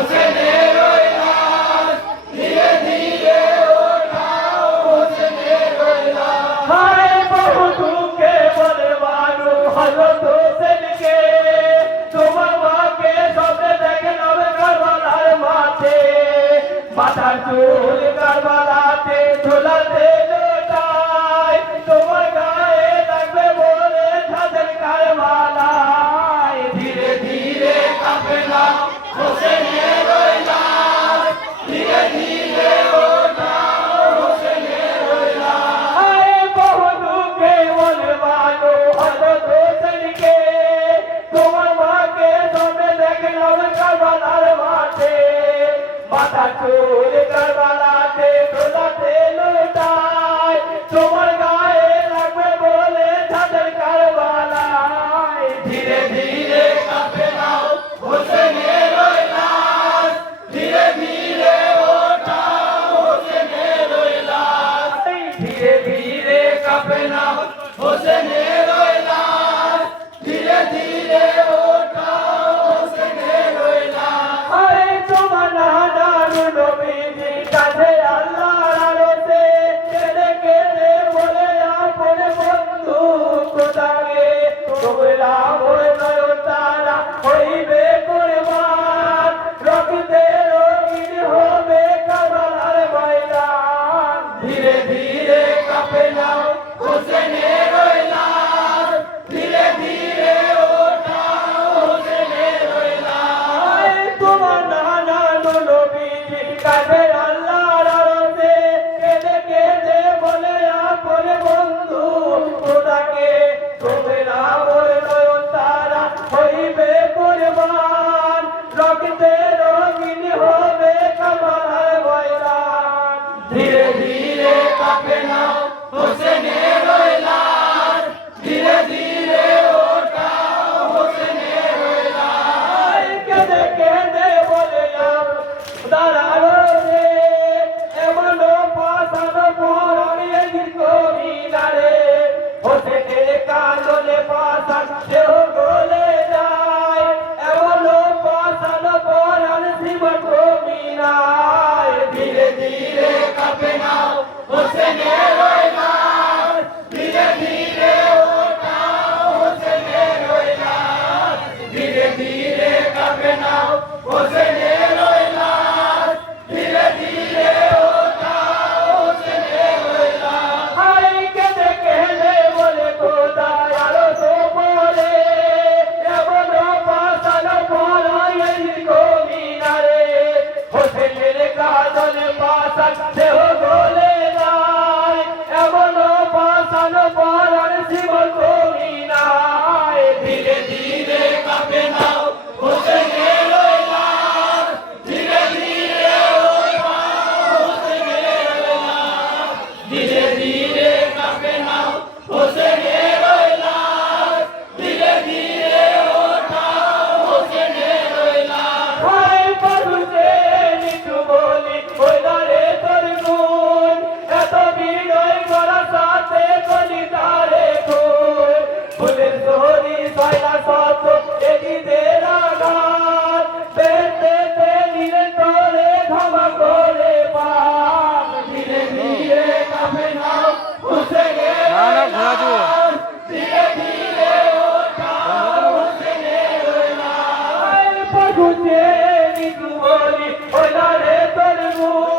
হোসেনের ওই লাশ ধীরে ধীরে ওঠাও হোসেনের ওই লাশ হায় বহু দুঃখে বলে মানু হযরত হোসেনকে তোমার মাকে স্বপ্নে দেখলাম কারবালার মাঠে মাথার চুল কারবালাতে ঝোলাতে লোটায় তোমার গায়ে লাগবে বলে ছাদের কারবালায় ধীরে ধীরে কাঁপে না হোসেনের ওই লাশ ধীরে ধীরে ওঠাও হোসেনের ওই লাশ হায় বহু দুঃখে বলে মানু হযরত হোসেনকে তোমার মাকে স্বপ্নে দেখলাম কারবালার মাঠে মাথার চুল কারবালাতে ঝোলাতে লোটায় তোমার গায়ে লাগবে বলে ছাদের কারবালায় ধীরে ধীরে কাঁপে না হোসেনের ওই লাশ ধীরে ধীরে ওঠাও হোসেনের ওই লাশ ধীরে ধীরে কাঁপে না হোসেনের ওই লাশ ধীরে ধীরে ওঠাও হোসেনের ওই লাশ আরে তোমার নানার নবীজির কাছে আল্লাহর আলোতে কেঁদে কেঁদে বলে আপন বন্ধু কোথাকে তোমরা বলে নয়ন তারা হইবে কুরবান রক্তে রঙিন হবে কারবালার ময়দান ধীরে ধীরে কাঁপে না হোসেনের ওই লাশ ধীরে ধীরে ওঠাও হোসেনের ওই লাশ তোমার নানা নবীজির কাছে আল্লাহর আলোতে কেঁদে কেঁদে বলে আপন বন্ধু খোদাকে তোমরা বলে নয়ন তারা হইবে কুরবান রক্তে রঙিন হবে কারবালার ময়দান ধীরে ধীরে কাঁপে না হোসেনের ওই লাশ ধীরে ধীরে ওঠাও হোসেনের ওই লাশ কেঁদে কেঁদে বলে দাঁড়ালো রে এমন পাশানো পরাণে মিনারে হোসেনের কান্দলে পাশান দেহ গলে যায় এমন পাশানো পরাণ শিব মিনায় ধীরে ধীরে কাঁপে না হোসেনের ওই লাশ ধীরে ধীরে ওঠাও হোসেনের ওই লাশ ধীরে ধীরে কাঁপে না হোসেনের ওই লাশ ধীরে ধীরে ওঠাও হোসেনের ওই লাশ হাই কেঁদে কেঁদে বলে খোদায় আরো তো বলে এমন পাশানো পরাণ শিব মিনারে হোসেনের কান্দলে পাশান দেহ গলে যায় এমন পাশানো পরাণ শিব মিনায় ধীরে ধীরে কাঁপে না হোসেনের ওই লাশ ধীরে ধীরে ওঠাও হোসেনের ওই লাশ ধীরে ধীরে কাঁপে না হোসেনের ওই লাশ ধীরে ধীরে ওঠাও হোসেনের ওই লাশ হাই পড়ুতে নিচু বলি ওই দাঁড়ে তোর গুণ এত বিনয় করা সাথে কলি তারে খুন ফুলের সোহরি সয়লা সত এদিদের আঘাত পেতে নিলে তোরে ক্ষমা করে পাপ ধীরে ধীরে কাঁপে না হোসেনের ওই লাশ ধীরে ধীরে ওঠাও হোসেনের ওই লাশ পড়ুতে নিচু বলি ওই দাঁড়ে তোর গুণ